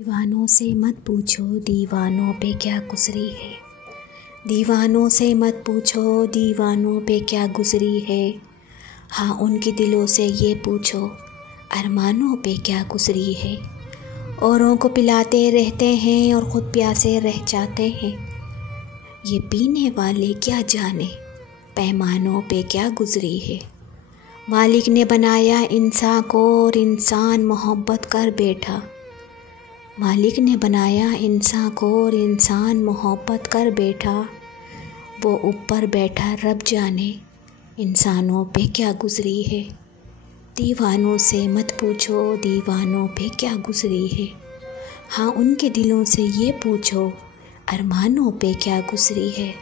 दीवानों से मत पूछो दीवानों पे क्या गुजरी है। दीवानों से मत पूछो दीवानों पे क्या गुजरी है। हाँ, उनके दिलों से ये पूछो अरमानों पे क्या गुजरी है। औरों को पिलाते रहते हैं और ख़ुद प्यासे रह जाते हैं। ये पीने वाले क्या जाने पैमानों पे क्या गुजरी है। मालिक ने बनाया इंसान को और इंसान मोहब्बत कर बैठा। मालिक ने बनाया इंसान को और इंसान मोहब्बत कर बैठा। वो ऊपर बैठा रब जाने इंसानों पे क्या गुजरी है। दीवानों से मत पूछो दीवानों पे क्या गुजरी है। हाँ, उनके दिलों से ये पूछो अरमानों पे क्या गुजरी है।